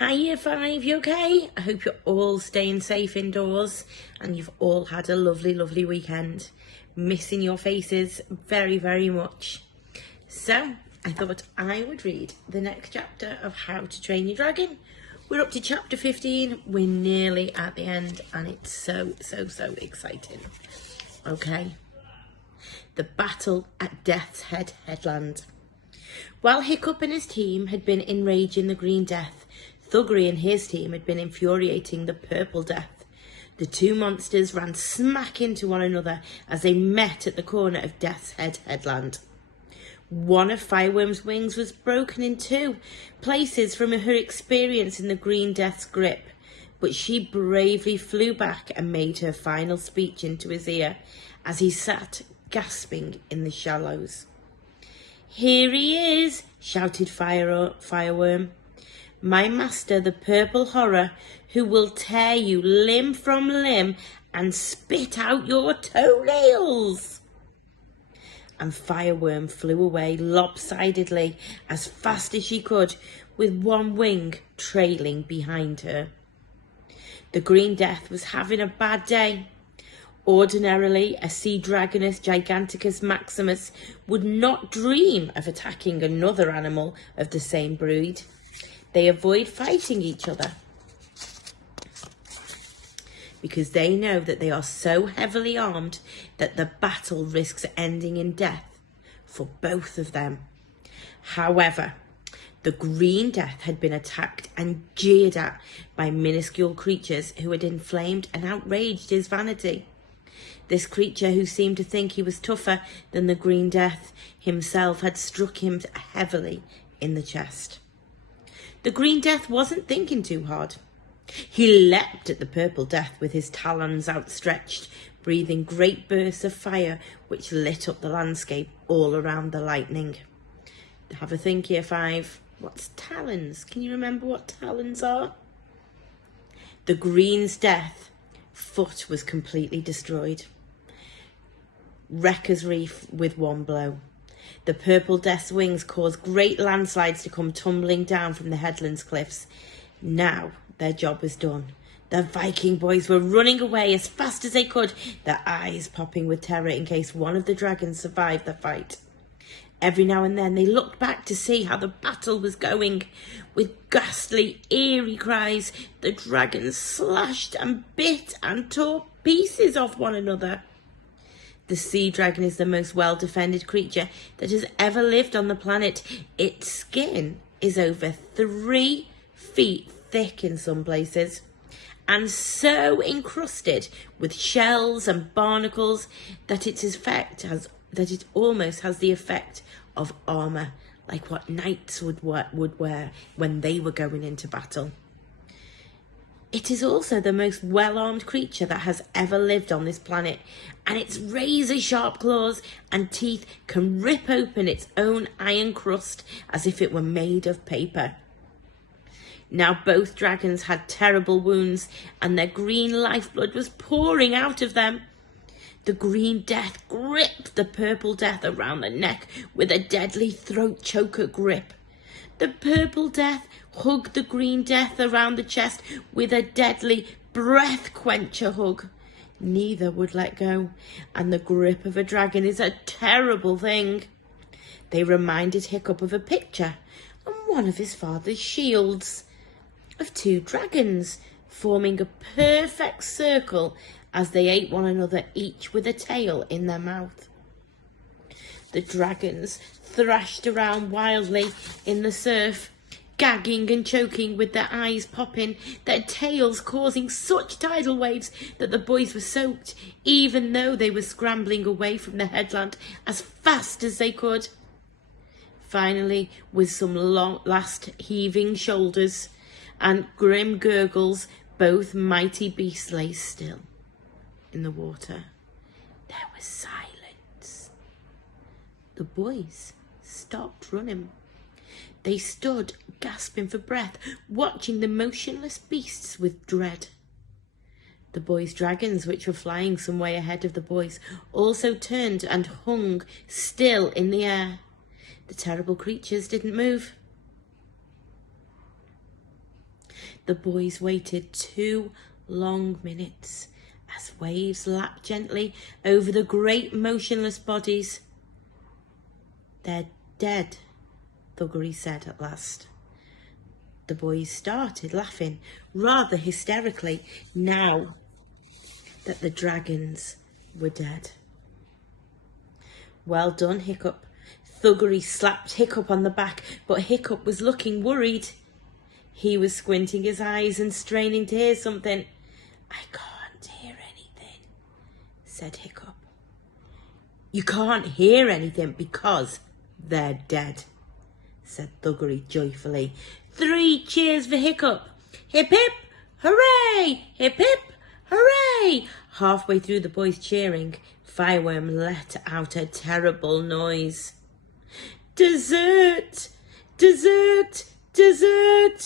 Hi Year 5, you okay? I hope you're all staying safe indoors and you've all had a lovely weekend. Missing your faces very much. So I thought I would read the next chapter of How to Train Your Dragon. We're up to chapter 15, we're nearly at the end and it's so exciting. Okay, the battle at Death's Head Headland. While Hiccup and his team had been enraging the Green Death, Thuggery and his team had been infuriating the Purple Death. The two monsters ran smack into one another as they met at the corner of Death's Head Headland. One of Fireworm's wings was broken in two places from her experience in the Green Death's grip, but she bravely flew back and made her final speech into his ear as he sat gasping in the shallows. "Here he is," shouted Fireworm. "My master, the Purple Horror, who will tear you limb from limb and spit out your toenails." And Fireworm flew away lopsidedly as fast as she could, with one wing trailing behind her. The Green Death was having a bad day. Ordinarily, a sea dragoness Giganticus Maximus would not dream of attacking another animal of the same breed. They avoid fighting each other because they know that they are so heavily armed that the battle risks ending in death for both of them. However, the Green Death had been attacked and jeered at by minuscule creatures who had inflamed and outraged his vanity. This creature, who seemed to think he was tougher than the Green Death himself, had struck him heavily in the chest. The Green Death wasn't thinking too hard. He leapt at the Purple Death with his talons outstretched, breathing great bursts of fire which lit up the landscape all around the lightning. Have a think, Year 5. What's talons? Can you remember what talons are? The Green's Death foot was completely destroyed. Wrecker's Reef with one blow. The Purple Death's wings caused great landslides to come tumbling down from the headland's cliffs. Now their job was done. The Viking boys were running away as fast as they could, their eyes popping with terror in case one of the dragons survived the fight. Every now and then they looked back to see how the battle was going. With ghastly, eerie cries, the dragons slashed and bit and tore pieces off one another. The sea dragon is the most well-defended creature that has ever lived on the planet. Its skin is over 3 feet thick in some places, and so encrusted with shells and barnacles that it almost has the effect of armour, like what knights would wear when they were going into battle. It is also the most well-armed creature that has ever lived on this planet, and its razor-sharp claws and teeth can rip open its own iron crust as if it were made of paper. Now both dragons had terrible wounds, and their green lifeblood was pouring out of them. The Green Death gripped the Purple Death around the neck with a deadly throat choker grip. The Purple Death hugged the Green Death around the chest with a deadly breath quencher hug. Neither would let go, and the grip of a dragon is a terrible thing. They reminded Hiccup of a picture on one of his father's shields of 2 dragons forming a perfect circle as they ate one another, each with a tail in their mouth. The dragons thrashed around wildly in the surf, gagging and choking with their eyes popping, their tails causing such tidal waves that the boys were soaked, even though they were scrambling away from the headland as fast as they could. Finally, with some last heaving shoulders and grim gurgles, both mighty beasts lay still in the water. There was silence. The boys stopped running. They stood gasping for breath, watching the motionless beasts with dread. The boys' dragons, which were flying some way ahead of the boys, also turned and hung still in the air. The terrible creatures didn't move. The boys waited 2 long minutes as waves lapped gently over the great motionless bodies. "They're dead," Thuggery said at last. The boys started laughing rather hysterically now that the dragons were dead. "Well done, Hiccup." Thuggery slapped Hiccup on the back, but Hiccup was looking worried. He was squinting his eyes and straining to hear something. "I can't hear anything," said Hiccup. "You can't hear anything because they're dead," said Thuggery joyfully. 3 cheers for Hiccup. Hip hip, hooray! Hip hip, hooray! Halfway through the boys cheering, Fireworm let out a terrible noise. "Dessert! Dessert! Dessert!"